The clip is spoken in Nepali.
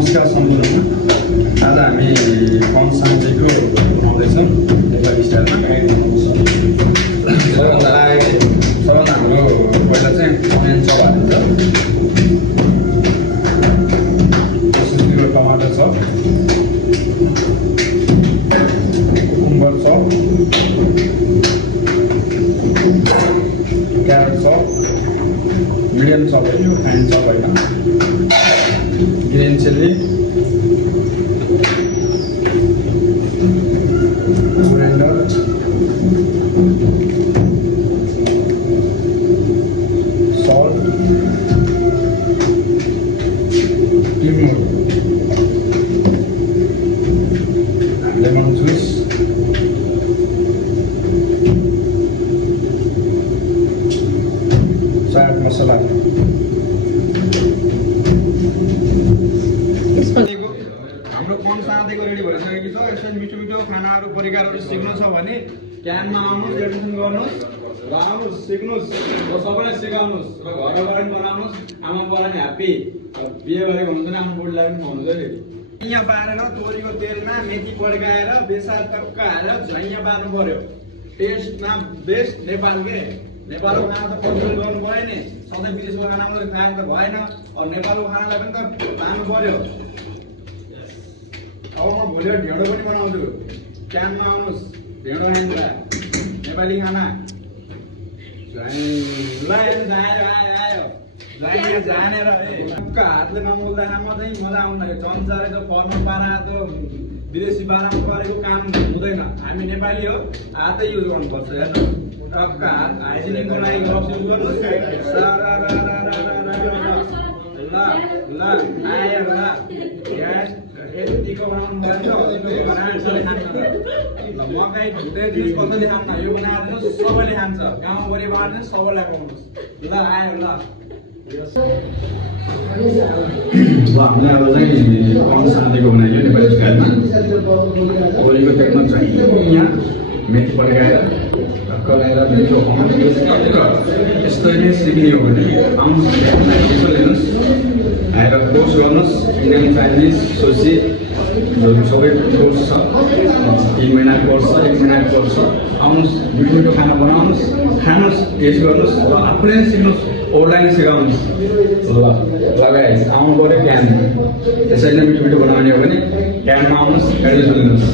नमस्कार सम्पूर्ण। आज हामी कम साँझेको बनाउँदैछौँ नेपाली स्टाइलमा। सबभन्दा हाम्रो पहिला चाहिँ अनियन चप हालिन्छ, त्यसपछि टमाटर chop, cucumber chop, carrot chop, medium chop है, यो फाइन चप होइन, ग्रीन चिल्ली, कोरिएन्डर, सल्ट, टिमुर, लेमन जुइस, चाट मसला। हाम्रो कम साँधेको रेडी भइसकेको छ। यसरी मिठो मिठो खानाहरू परिकारहरू सिक्नु छ भने क्यानमा आउनुहोस्, एडमिसन गर्नुहोस् र आउनुहोस् सिक्नुहोस् र सबैलाई सिकाउनुहोस् र घर अगाडि बनाउनुहोस्। आमा बाबा नि ह्याप्पी, बिहे गरेको हुनुहुन्छ भने आफ्नो बुढीलाई पनि खुवाउनु चाहिँ रेडी। यहाँ पारेर तोरीको तेलमा मेथी पड्काएर बेसार टक्क हालेर झैँया पार्नु पर्यो। टेस्टमा बेस्ट नेपालकै। नेपालको खाना त कन्ट्रोल गर्नु भयो नि, सधैँ विदेशको खाना मात्रै खाएको त भएन। अब नेपालको खानालाई पनि त लानु पर्यो। अब म भोलि ढेँडो पनि बनाउँछु, क्यानमा आउनुहोस्, ढेँडो खाइन्छ नेपाली खाना। जानेर हातले नमोल्दैन मात्रै मजा आउँदैन। चम्चाले त फर्म पारा त विदेशी पारामा पारेको काम हुँदैन। हामी नेपाली हो, हातै युज गर्नुपर्छ। हेर्नु टक्क हात हाइजिनिकको लागि ग्लोभ्स युज गर्नुहोस्। ल ल आयो ल यतिको बनाउनु पर्यो। मकै धुँदै दिनुहोस्, कसैले खान्न, यो बनाएर दिनुहोस्, सबैले खान्छ। गाउँभरि बाँड्नुहोस्, सबैलाई खुवाउनुहोस्। ल आयो ल। हामीले अब चाहिँ कम साँधेको बनाइयो नेपाली स्टाइलमा। तोरीको तेलमा यहाँ मेथी पड्काएर टक्क लगाएर मिठो खुवाउनुहोस्। यस्तै नै सिक्ने हो भने आउनुहोस्, यसो लिनुहोस्, आएर कोर्स गर्नुहोस्। इन्डियन, चाइनिज, सोसी सबै कोर्स छ। 3 महिनाको कोर्स छ, 1 महिनाको कोर्स छ। आउनुहोस्, मिठो मिठो खाना बनाउनुहोस्, खानुहोस्, टेस्ट गर्नुहोस् र आफूले नै सिक्नुहोस्, अरूलाई नै सिकाउनुहोस्। ल लगाइ आउनु पऱ्यो क्यान। त्यसरी नै मिठो मिठो बनाउने हो भने क्यानमा आउनुहोस्, एडमिसन लिनुहोस्।